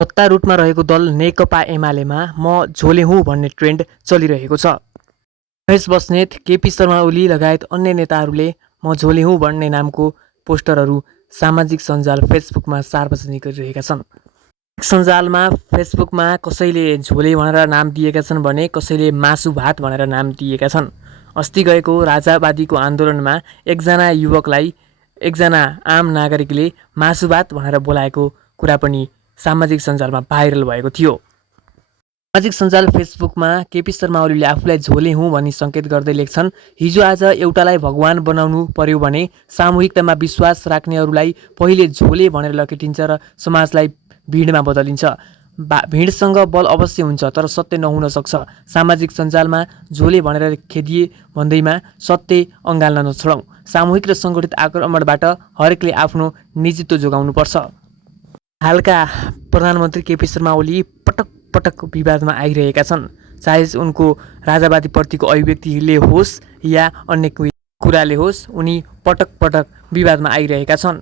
सत्तारूढमा रहेको दल नेकपा एमालेमा म झोले हुँ भन्ने ट्रेन्ड चलिरहेको छ। महेश बस्नेत, केपी शर्मा ओली लगायत अन्य नेताहरूले म झोले हुँ भन्ने नामको पोस्टरहरू सामाजिक सञ्जाल फेसबुकमा सार्वजनिक गरिरहेका छन्। सञ्जालमा फेसबुकमा कसैले झोले भनेर नाम दिएका छन् भने कसैले मासु भात भनेर नाम दिएका छन्। अस्ति गएको राजावादीको आन्दोलनमा एकजना युवकलाई एकजना आम नागरिकले मासु भात भनेर बोलाएको कुरा पनि सामाजिक सञ्जालमा भाइरल भएको थियो। सामाजिक सञ्जाल फेसबुकमा केपी शर्मा ओलीले आफूलाई झोले हुँ भनी सङ्केत गर्दै लेख्छन्, हिजो आज एउटालाई भगवान बनाउनु पर्यो भने सामूहिकतामा विश्वास राख्नेहरूलाई पहिले झोले भनेर लखेटिन्छ र समाजलाई भिडमा बदलिन्छ। भिडसँग बल अवश्य हुन्छ तर सत्य नहुन सक्छ। सामाजिक सञ्जालमा झोले भनेर खेदिए भन्दैमा सत्य अँगाल्न नछोडौँ। सामूहिक र सङ्गठित आक्रमणबाट हरेकले आफ्नो निजित्व जोगाउनुपर्छ। हालका प्रधानमन्त्री केपी शर्मा ओली पटक पटक विवादमा आइरहेका छन्। चाहे उनको राजावादीप्रतिको अभिव्यक्तिले होस् या अन्य कुराले होस्, उनी पटक पटक विवादमा आइरहेका छन्।